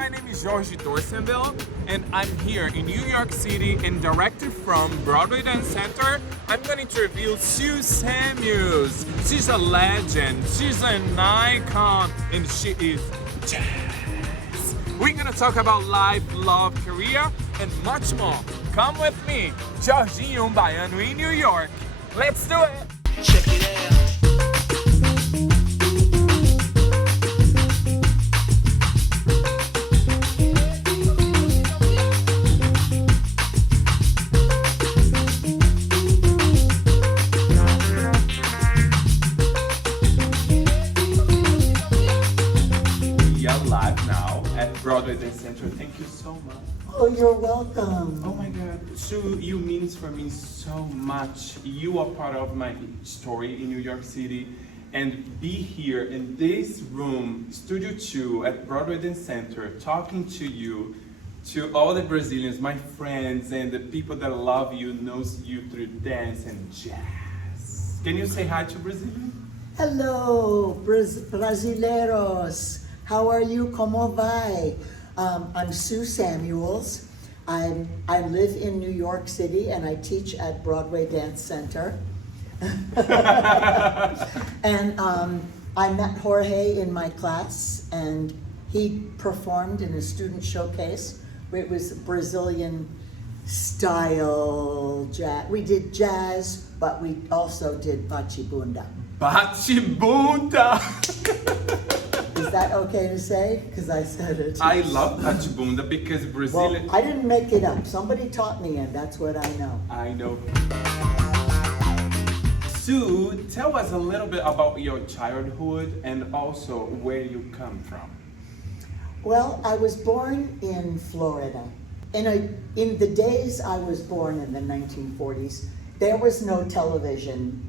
my name is Jorginho, and I'm here in New York City and directed from Broadway Dance Center. I'm going to interview Sue Samuels. She's a legend, she's an icon, and she is jazz. We're going to talk about life, love, career, and much more. Come with me, Jorginho, Baiano in New York. Let's do it! Check it out. We are live now at Broadway Dance Center. Thank you so much. Oh, you're welcome. Oh my God, Sue, you means for me so much. You are part of my story in New York City, and be here in this room, Studio 2 at Broadway Dance Center, talking to you, to all the Brazilians, my friends, and the people that love you, knows you through dance and jazz. Can you say hi to Brazilians? Hello, brasileiros. How are you? Como vai? I'm Sue Samuels. I live in New York City and I teach at Broadway Dance Center. And I met Jorge in my class and he performed in a student showcase. It was Brazilian style jazz. We did jazz, but we also did bachibunda. Bachibunda! Is that okay to say? Because I said it. I love bachibunda because Brazilian... Well, I didn't make it up. Somebody taught me and that's what I know. I know. Sue, tell us a little bit about your childhood and also where you come from. Well, I was born in Florida. In the days I was born in the 1940s, there was no television.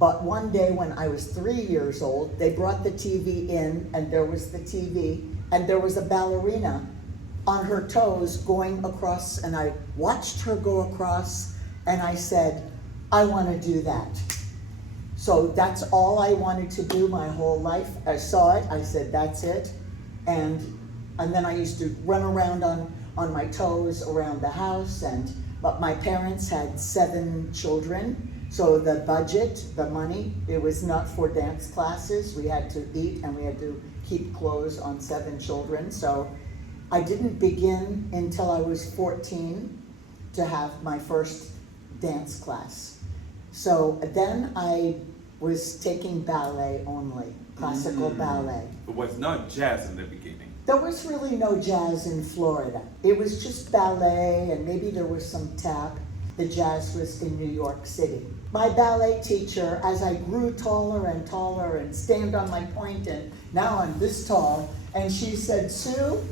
But one day when I was 3 years old, they brought the TV in and there was the TV and there was a ballerina on her toes going across, and I watched her go across and I said, I want to do that. So that's all I wanted to do my whole life. I saw it, I said, that's it. And then I used to run around on my toes around the house, but my parents had 7 children. So the budget, the money, it was not for dance classes. We had to eat and we had to keep clothes on 7 children. So I didn't begin until I was 14 to have my first dance class. So then I was taking ballet only, classical ballet. It was not jazz in the beginning. There was really no jazz in Florida. It was just ballet and maybe there was some tap. The jazz was in New York City. My ballet teacher, as I grew taller and stand on my point, and now I'm this tall, and she said, Sue,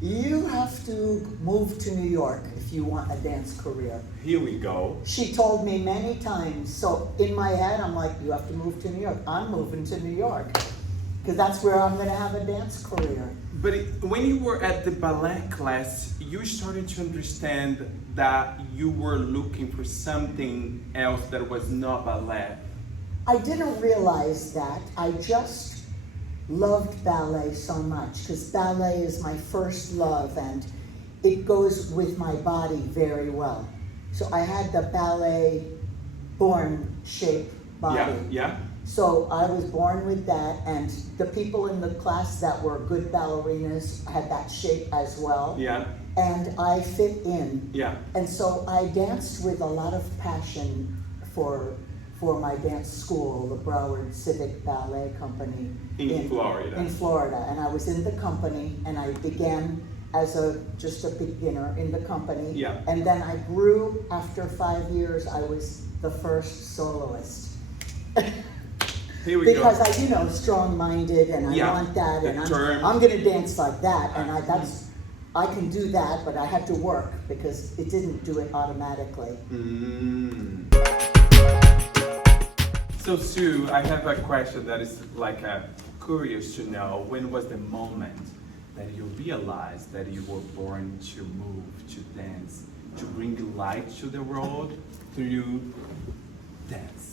you have to move to New York if you want a dance career. Here we go. She told me many times, so in my head, I'm like, you have to move to New York. I'm moving to New York, because that's where I'm gonna have a dance career. But when you were at the ballet class, you started to understand that you were looking for something else that was not ballet. I didn't realize that. I just loved ballet so much because ballet is my first love and it goes with my body very well. So I had the ballet born shape body. Yeah. So I was born with that, and the people in the class that were good ballerinas had that shape as well. Yeah. And I fit in. Yeah. And so I danced with a lot of passion for my dance school, the Broward Civic Ballet Company. In Florida. In Florida. And I was in the company, and I began as just a beginner in the company. Yeah. And then I grew. After 5 years, I was the first soloist. Here we Because go. I, strong-minded, and I want that, and I'm gonna dance like that, and I can do that, but I had to work because it didn't do it automatically. So Sue, I have a question that is curious to know. When was the moment that you realized that you were born to move, to dance, to bring light to the world through dance?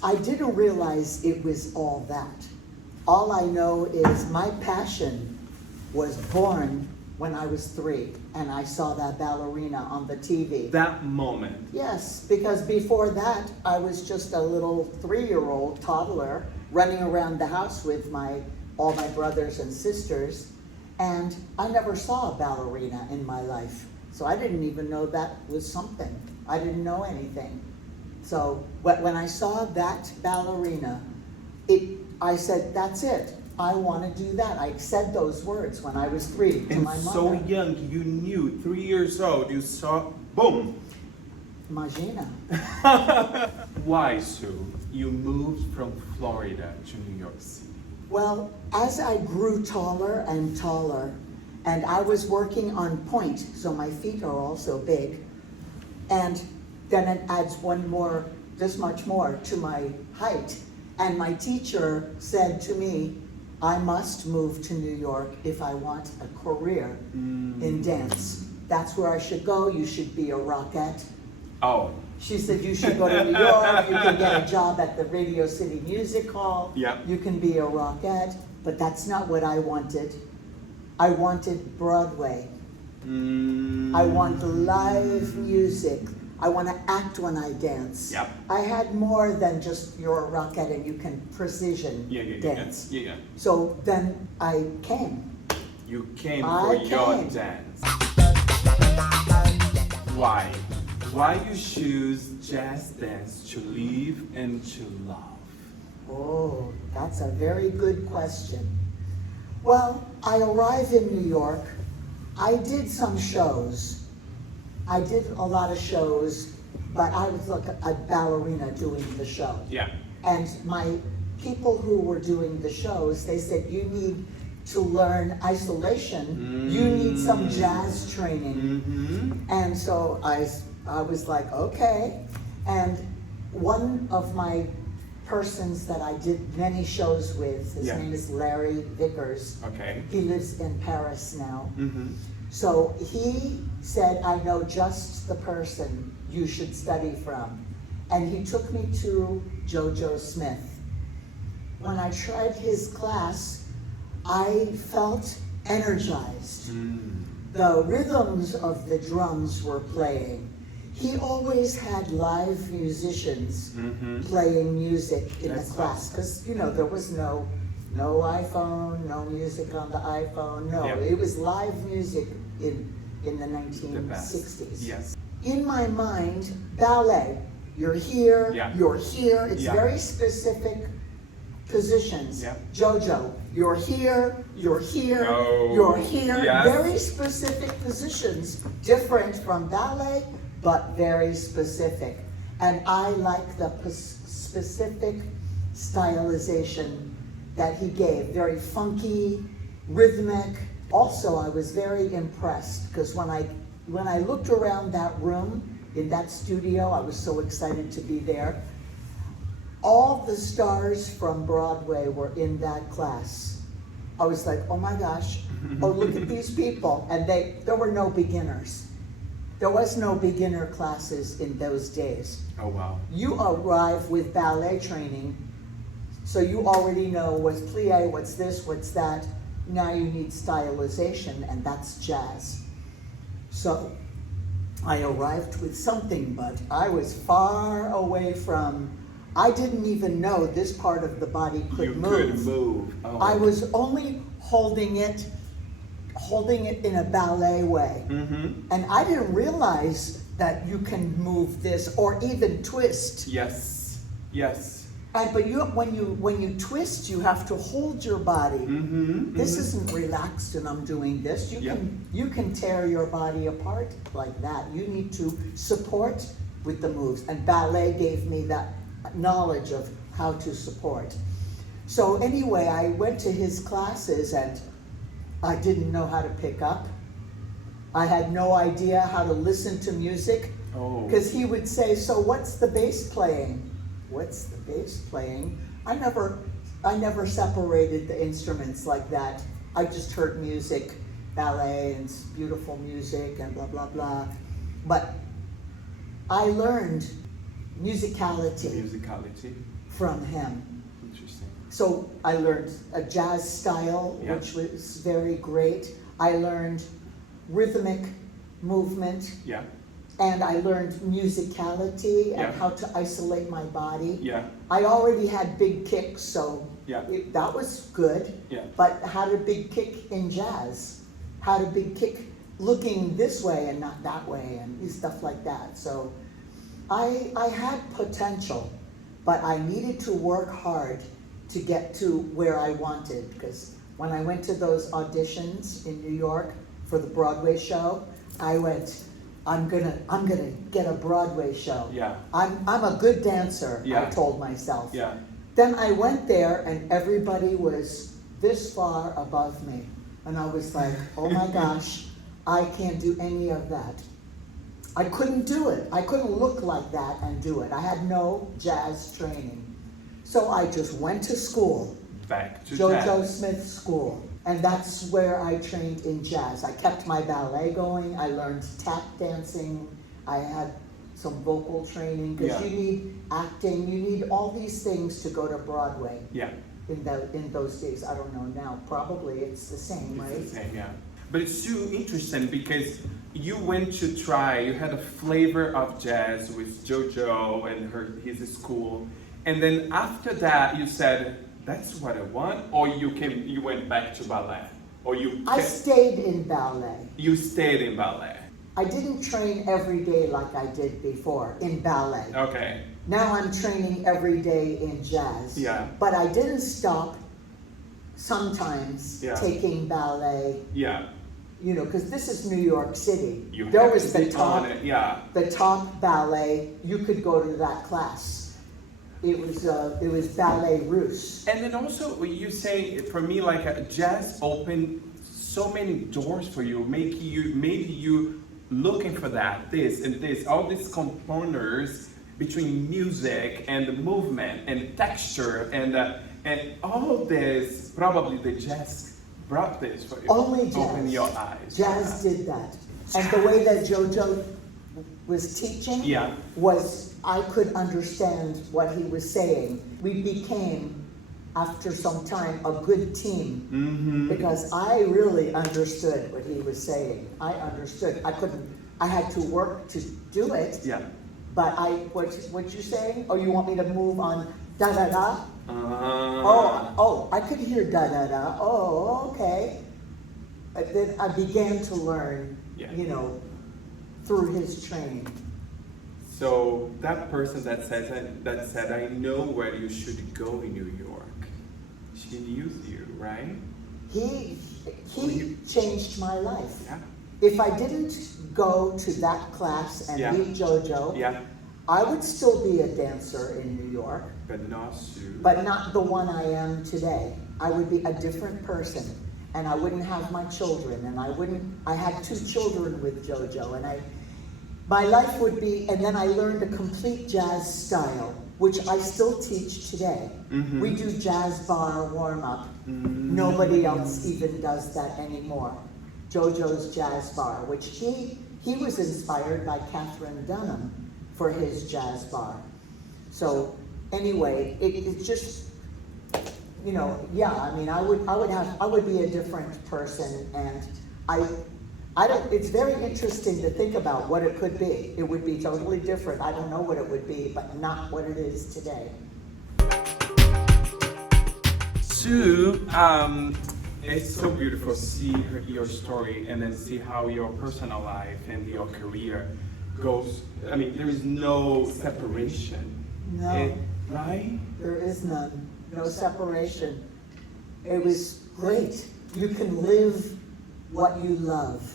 I didn't realize it was all that. All I know is my passion was born when I was 3, and I saw that ballerina on the TV. That moment. Yes, because before that, I was just a little 3-year-old toddler running around the house with all my brothers and sisters, and I never saw a ballerina in my life. So I didn't even know that was something. I didn't know anything. So when I saw that ballerina, I said, that's it. I want to do that. I said those words when I was 3 to my mother. So young, you knew, 3 years old, you saw, boom. Imagina. Why, Sue, you moved from Florida to New York City? Well, as I grew taller and taller, and I was working on point, so my feet are also big, and then it adds this much more to my height. And my teacher said to me, I must move to New York if I want a career in dance. That's where I should go. You should be a rockette. Oh. She said, you should go to New York. You can get a job at the Radio City Music Hall. Yeah. You can be a rockette. But that's not what I wanted. I wanted Broadway. I want live music. I want to act when I dance. Yep. I had more than just you're a rockette and you can precision dance. Yeah. So then I came. You came for your dance. Why? Why you choose jazz dance to live and to love? Oh, that's a very good question. Well, I arrived in New York. I did some shows. I did a lot of shows, but I was like a ballerina doing the show. Yeah. And my people who were doing the shows, they said, you need to learn isolation. You need some jazz training. And so I was like, okay. And one of my persons that I did many shows with, his name is Larry Vickers. Okay. He lives in Paris now. So he said, I know just the person you should study from. And he took me to JoJo Smith. When I tried his class, I felt energized. The rhythms of the drums were playing. He always had live musicians playing music in the class, because there was no iPhone, no music on the iPhone. No, it was live music in the 1960s. Yes. In my mind, ballet. You're here. You're here. It's very specific positions. JoJo. You're here. You're here. You're here. Very specific positions, different from ballet, but very specific. And I like the specific stylization that he gave, very funky, rhythmic. Also, I was very impressed because when I looked around that room, in that studio, I was so excited to be there. All the stars from Broadway were in that class. I was like, oh my gosh, oh look at these people. And there were no beginners. There was no beginner classes in those days. Oh wow. You arrive with ballet training, so you already know what's plie, what's this, what's that. Now you need stylization, and that's jazz. So I arrived with something, but I was far away from, I didn't even know this part of the body could move. You could move. Oh. I was only holding it in a ballet way. And I didn't realize that you can move this or even twist. Yes. But when you twist, you have to hold your body. This isn't relaxed and I'm doing this. You can tear your body apart like that. You need to support with the moves. And ballet gave me that knowledge of how to support. So anyway, I went to his classes and I didn't know how to pick up. I had no idea how to listen to music. Because he would say, so what's the bass playing? What's the bass playing? I never separated the instruments like that. I just heard music, ballet and beautiful music and blah, blah, blah. But I learned musicality from him. Interesting. So I learned a jazz style, which was very great. I learned rhythmic movement. Yeah. And I learned musicality and Yeah. how to isolate my body. Yeah. I already had big kicks, so Yeah. that was good. Yeah. But how to big kick in jazz, how to big kick looking this way and not that way, and stuff like that. So I had potential, but I needed to work hard to get to where I wanted, because when I went to those auditions in New York for the Broadway show, I went, I'm gonna get a Broadway show. Yeah. I'm a good dancer, Yeah. I told myself. Yeah. Then I went there and everybody was this far above me. And I was like, oh my gosh, I can't do any of that. I couldn't do it. I couldn't look like that and do it. I had no jazz training. So I just went to school, Back to JoJo jazz. Smith School. And that's where I trained in jazz. I kept my ballet going. I learned tap dancing. I had some vocal training, because Yeah. you need acting. You need all these things to go to Broadway. Yeah. In those days, I don't know now, probably it's the same, right? It's the same, yeah. But it's too interesting because you went to try, you had a flavor of jazz with JoJo and his school, and then after that you said, that's what I want, or you went back to ballet, or I stayed in ballet. you stayed in ballet. I didn't train every day like I did before in ballet. Okay. Now I'm training every day in jazz. Yeah. But I didn't stop sometimes Yeah. taking ballet, Yeah. you know, because this is New York City. You There have was to the be top, on it. Yeah. the top ballet. You could go to that class. It was ballet russe. And then also you say, for me, like jazz opened so many doors for you, made you looking for this and this, all these components between music and the movement and texture and all this. Probably the jazz brought this for you. Only jazz. Open your eyes. Jazz did that. And the way that JoJo was teaching Yeah. was I could understand what he was saying. We became, after some time, a good team. Mm-hmm. Because I really understood what he was saying. I understood. I had to work to do it. Yeah. But what you saying? Oh, you want me to move on da da da? Uh-huh. Oh, I could hear da da da. Oh, okay. But then I began to learn, Yeah. you know, through his training. So that person that said, I know where you should go in New York. She used you, right? He changed my life. Yeah. If I didn't go to that class and Yeah. meet JoJo, Yeah. I would still be a dancer in New York, But not Sue. but not the one I am today. I would be a different person, and I wouldn't have my children, and I had 2 children with JoJo, and my life would be, and then I learned a complete jazz style, which I still teach today. Mhm. We do jazz bar warm-up. Mm-hmm. Nobody else even does that anymore. JoJo's Jazz Bar, which he was inspired by Catherine Dunham for his jazz bar. So anyway, it's just, you know, yeah, I mean, I would be a different person, and I don't, it's very interesting to think about what it could be. It would be totally different. I don't know what it would be, but not what it is today. Sue, it's so beautiful to see your story and then see how your personal life and your career goes. I mean, there is no separation. No. Right? There is none, no separation. It was great. You can live what you love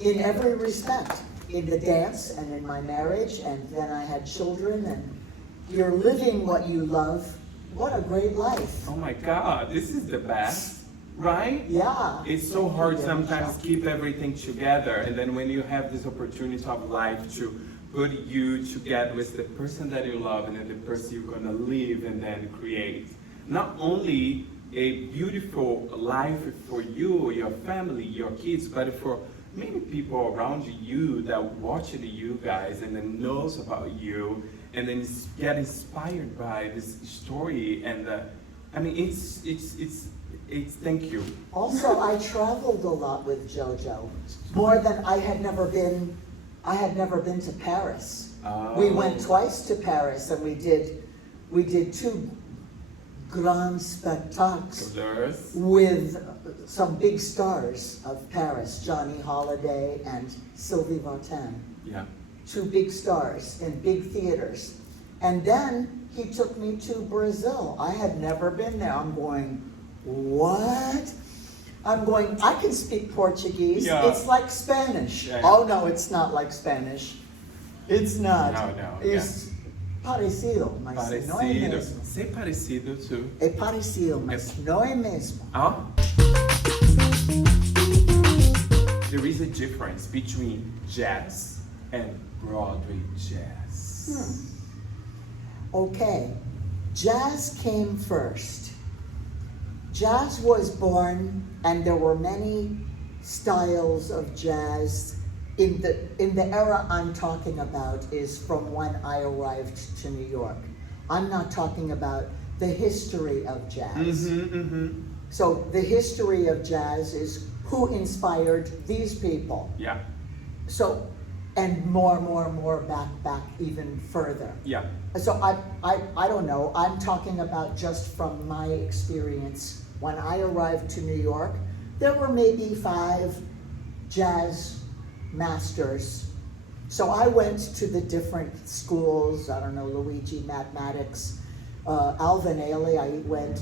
in every respect, in the dance and in my marriage, and then I had children, and you're living what you love. What a great life. Oh my God, this is the best, right? Yeah. It's so hard sometimes to keep everything together, and then when you have this opportunity of life to put you together with the person that you love and then the person you're gonna live and then create, not only a beautiful life for you, your family, your kids, but for many people around you that watching you guys and then knows about you and then get inspired by this story. And I mean, it's It's thank you. Also, I traveled a lot with JoJo. More than I had never been to Paris. Oh. We went twice to Paris and we did two grand spectacles Colors. with some big stars of Paris, Johnny Holiday and Sylvie Vartan. Yeah. Two big stars in big theaters. And then he took me to Brazil. I had never been there. I'm going, what? I can speak Portuguese. Yeah. It's like Spanish. Yeah. Oh no, it's not like Spanish. It's not. No. It's parecido, mas no é Parecido. mesmo. Say parecido too. É parecido, mas não é mesmo. Oh. There is a difference between jazz and Broadway jazz. Okay, jazz came first. Jazz was born, and there were many styles of jazz. In the era I'm talking about is from when I arrived to New York. I'm not talking about the history of jazz. So the history of jazz is who inspired these people. Yeah. So, and more back even further. Yeah. So I don't know, I'm talking about just from my experience. When I arrived to New York, there were maybe 5 jazz masters. So I went to the different schools, I don't know, Luigi, mathematics, Alvin Ailey, I went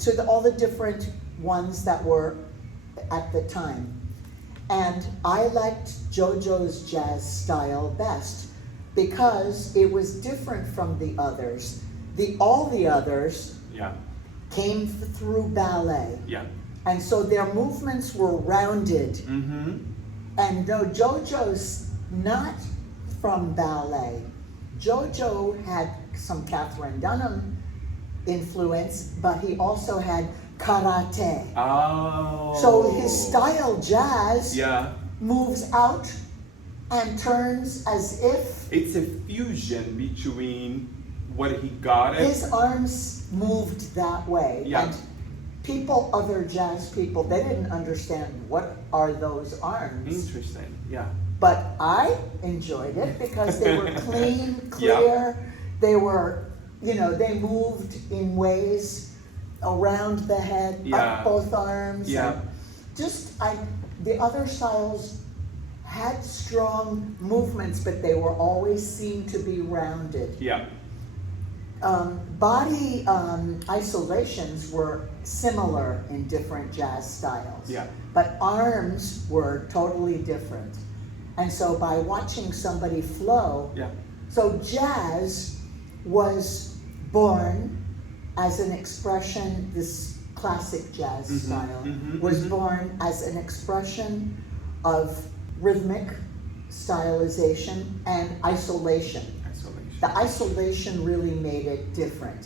to all the different ones that were at the time. And I liked JoJo's jazz style best because it was different from the others. All the others came through ballet. Yeah. And so their movements were rounded. And no, JoJo's not from ballet. JoJo had some Catherine Dunham influence, but he also had karate. Oh. So his style jazz moves out and turns as if it's a fusion between what he got it. His arms moved that way. Yeah. And people, other jazz people, they didn't understand what are those arms. Interesting. Yeah. But I enjoyed it because they were clean, clear. They were, they moved in ways around the head, up both arms. Yeah. The other styles had strong movements, but they were always seen to be rounded. Yeah. Body isolations were similar in different jazz styles. Yeah. But arms were totally different. And so by watching somebody flow, so jazz was born as an expression, this classic jazz style was born as an expression of rhythmic stylization and isolation. The isolation really made it different.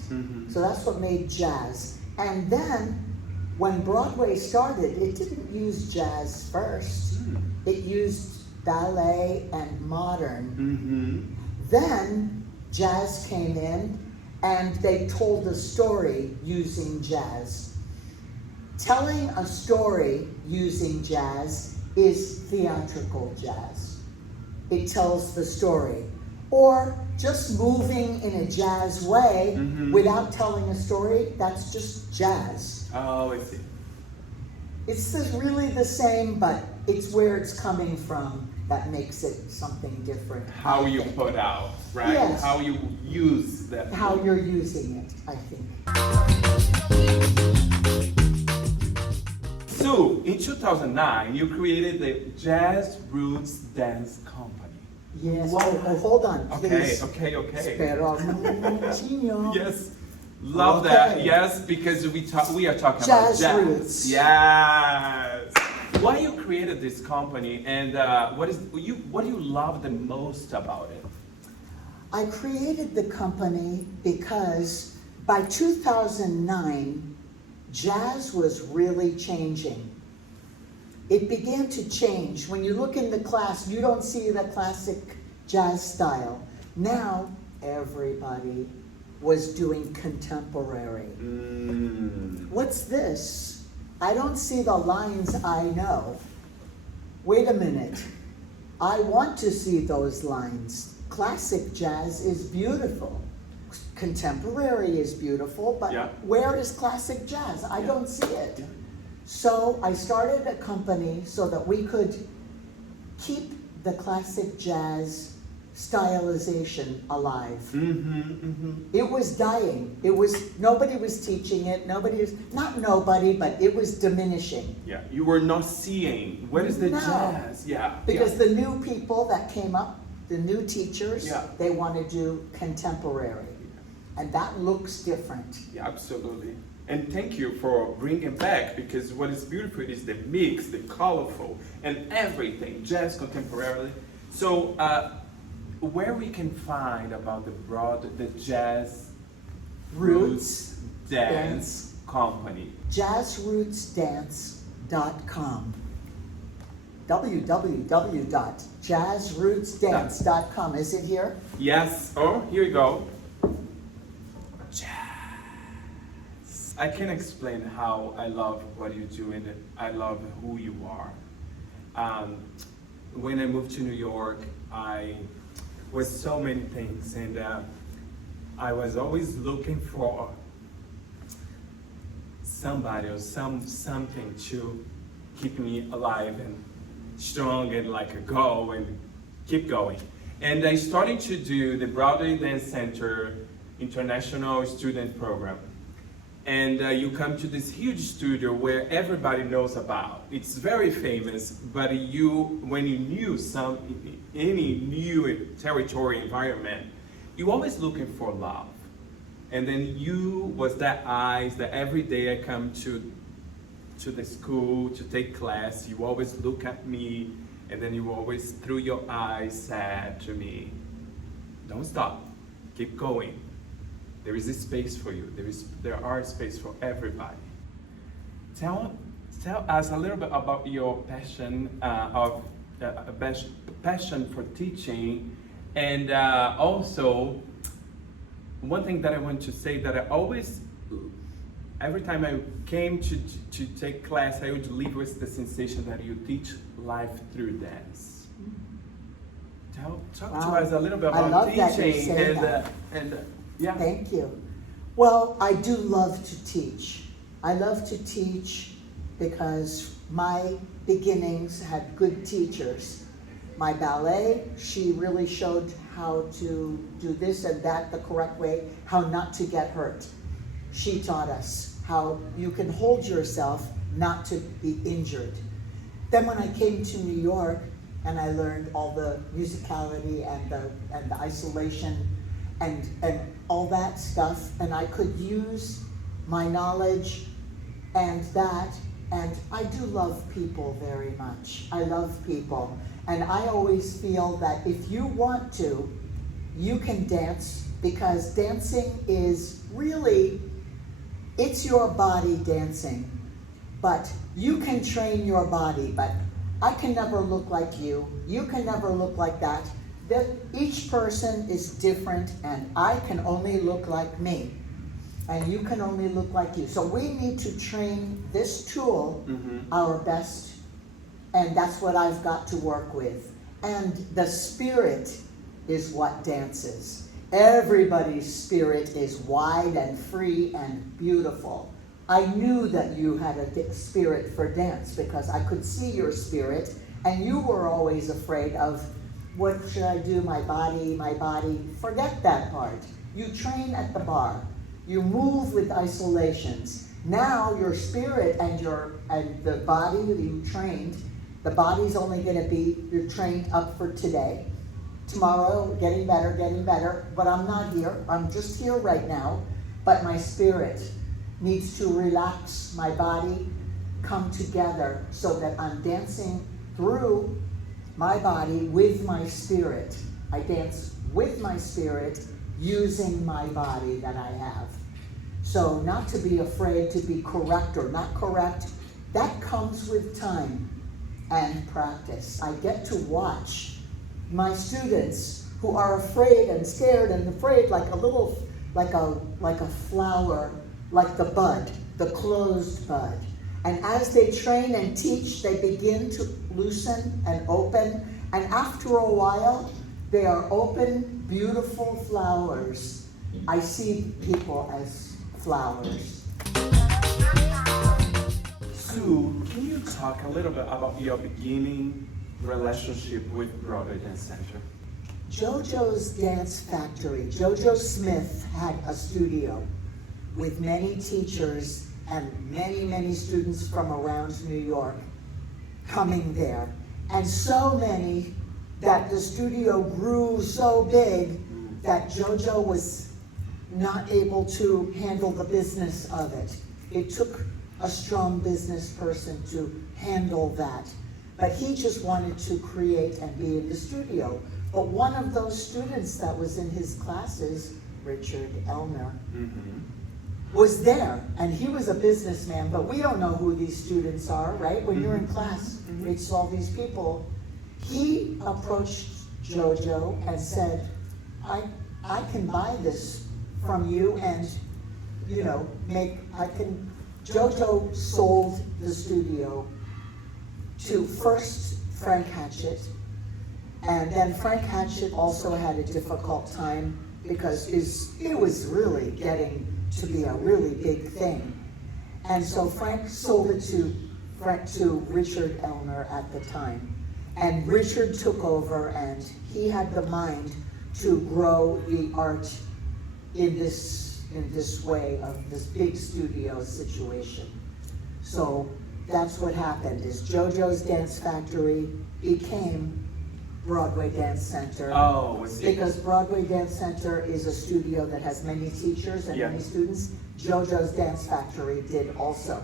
So that's what made jazz. And then when Broadway started, it didn't use jazz first. It used ballet and modern. Then jazz came in and they told a story using jazz. Telling a story using jazz is theatrical jazz. It tells the story. Or just moving in a jazz way without telling a story, that's just jazz. Oh, I see. It's really the same, but it's where it's coming from that makes it something different. How you put out, right? Yes. How you use that. How you're using it, I think. So, in 2009, you created the Jazz Roots Dance Company. Yes. Oh, hold on, please. Okay. Espera un momentinho. Yes. Love that. Yes, because we are talking about jazz. Roots. Yes. Why you created this company, and what do you love the most about it? I created the company because by 2009, jazz was really changing. It began to change. When you look in the class, you don't see the classic jazz style. Now, everybody was doing contemporary. What's this? I don't see the lines I know. Wait a minute. I want to see those lines. Classic jazz is beautiful. Contemporary is beautiful, but where is classic jazz? I don't see it. So I started a company so that we could keep the classic jazz stylization alive. It was dying. Nobody was teaching it. Not nobody, but it was diminishing. Yeah, you were not seeing what is the jazz. Yeah, because the new people that came up, the new teachers, they want to do contemporary, and that looks different. Yeah, absolutely. And thank you for bringing back, because what is beautiful is the mix, the colorful, and everything, jazz, contemporary. So, where we can find about the Jazz Roots Dance Company? jazzrootsdance.com. www.jazzrootsdance.com. Is it here? Yes. Oh, here you go. Jazz. I can explain how I love what you do and I love who you are. When I moved to New York, I was so many things, and I was always looking for somebody or something to keep me alive and strong and go and keep going. And I started to do the Broadway Dance Center International Student Program. And you come to this huge studio where everybody knows about. It's very famous, but when you knew any new territory environment, you always looking for love. And then you was that eyes that every day I come to the school to take class, you always look at me, and then you always through your eyes said to me, don't stop, keep going. There is a space for you. There are space for everybody. Tell us a little bit about your passion passion for teaching, and also one thing that I want to say that I always, every time I came to take class, I would leave with the sensation that you teach life through dance. Talk to us a little bit about teaching and. Yeah. Thank you. Well, I do love to teach. I love to teach because my beginnings had good teachers. My ballet, she really showed how to do this and that the correct way, how not to get hurt. She taught us how you can hold yourself not to be injured. Then when I came to New York and I learned all the musicality and the isolation and all that stuff, and I could use my knowledge and I do love people very much. I love people, and I always feel that if you want to, you can dance, because dancing is really, it's your body dancing, but you can train your body, but I can never look like you can never look like that. That each person is different, and I can only look like me, and you can only look like you. So we need to train this tool our best, and that's what I've got to work with. And the spirit is what dances. Everybody's spirit is wide and free and beautiful. I knew that you had a spirit for dance because I could see your spirit, and you were always afraid of, what should I do, my body. Forget that part. You train at the bar. You move with isolations. Now your spirit and the body that you trained, the body's only gonna be, you're trained up for today. Tomorrow, getting better, but I'm not here. I'm just here right now, but my spirit needs to relax, my body come together so that I'm dancing through my body with my spirit. I dance with my spirit using my body that I have. So not to be afraid to be correct or not correct, that comes with time and practice. I get to watch my students who are afraid and scared and afraid like a flower, like the bud, the closed bud. And as they train and teach, they begin to loosen and open. And after a while, they are open, beautiful flowers. I see people as flowers. Sue, can you talk a little bit about your beginning relationship with Broadway Dance Center? JoJo's Dance Factory. JoJo Smith had a studio with many teachers and many students from around New York coming there. And so many that the studio grew so big that JoJo was not able to handle the business of it. It took a strong business person to handle that. But he just wanted to create and be in the studio. But one of those students that was in his classes, Richard Elmer, was there, and he was a businessman, but we don't know who these students are, right? When you're in class, it's all these people. He approached JoJo and said, I can buy this from you and, JoJo sold the studio to first Frank Hatchett, and then Frank Hatchett also had a difficult time because it was really getting to be a really big thing. And so Frank sold it to Richard Elmer at the time. And Richard took over, and he had the mind to grow the art in this way of this big studio situation. So that's what happened, is JoJo's Dance Factory became Broadway Dance Center. Oh, I see. Because Broadway Dance Center is a studio that has many teachers and many students. JoJo's Dance Factory did also.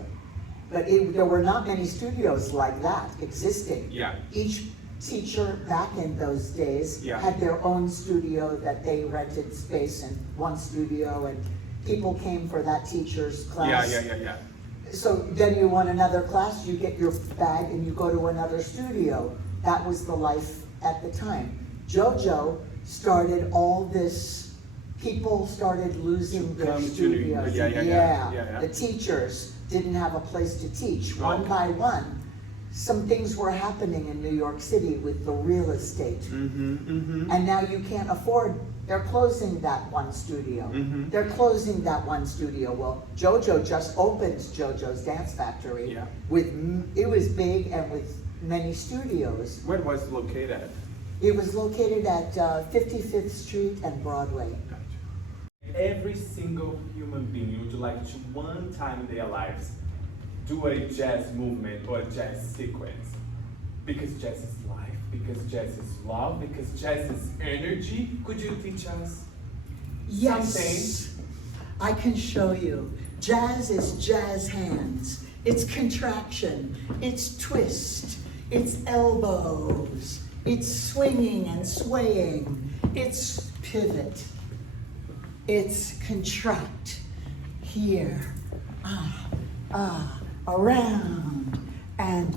But there were not many studios like that existing. Yeah. Each teacher back in those days had their own studio that they rented space in, one studio, and people came for that teacher's class. Yeah. So then you want another class, you get your bag and you go to another studio. That was the life at the time. JoJo started all this, people started losing their studios. Yeah. The teachers didn't have a place to teach. One by one, some things were happening in New York City with the real estate. And now you can't afford, they're closing that one studio. They're closing that one studio. Well, JoJo just opened JoJo's Dance Factory. It was big and with many studios. Where was it located? It was located at 55th Street and Broadway. Every single human being would like to one time in their lives do a jazz movement or a jazz sequence. Because jazz is life, because jazz is love, because jazz is energy. Could you teach us Yes, I can show you. Jazz is jazz hands. It's contraction, it's twist, it's elbows, it's swinging and swaying, it's pivot, it's contract, here, around, and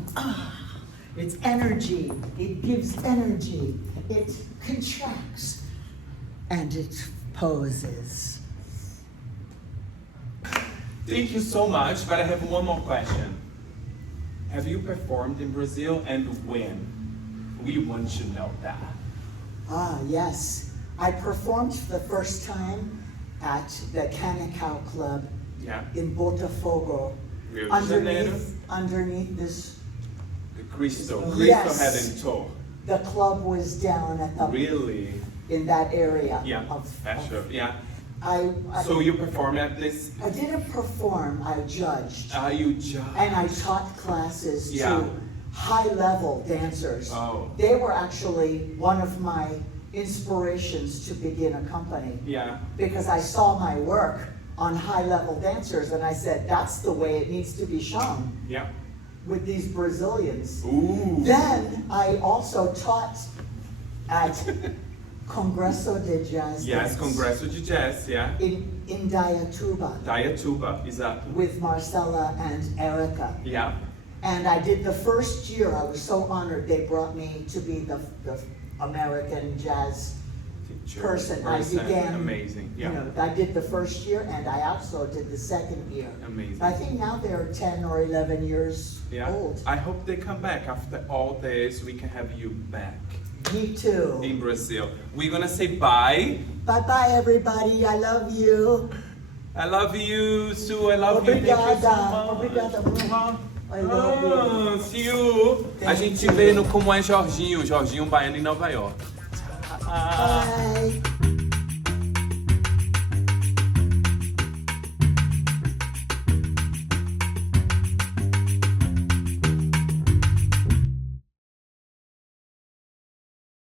it's energy, it gives energy, it contracts, and it poses. Thank you so much, but I have one more question. Have you performed in Brazil, and when? We want to know that. Yes. I performed for the first time at the Canacau Club in Botafogo. Rio de Janeiro. Underneath this. The Crystal Yes. had a tour. The club was down at the Really? in that area. Yeah. Sure. Yeah. So you performed at this? I didn't perform. I judged. You judged. And I taught classes to high-level dancers. Oh. They were actually one of my inspirations to begin a company. Yeah. Because I saw my work on high-level dancers, and I said, that's the way it needs to be shown. Yeah. With these Brazilians. Ooh. Then I also taught at Congresso de Jazz. Yes, Dance Congresso de Jazz, yeah. in Dayatuba. Dayatuba, exato. With Marcella and Erica. Yeah. And I did the first year. I was so honored. They brought me to be the American jazz person. I began, amazing. Yeah. you know, I did the first year and I also did the second year. Amazing. I think now they're 10 or 11 years old. I hope they come back after all this. We can have you back Me too. in Brazil. We're gonna say bye. Bye-bye, everybody. I love you. I love you, Sue. I love you. Thank you so much. Obrigada. I love you. See you. A gente vê no Como é Jorginho. Jorginho baiano em Nova York. Bye.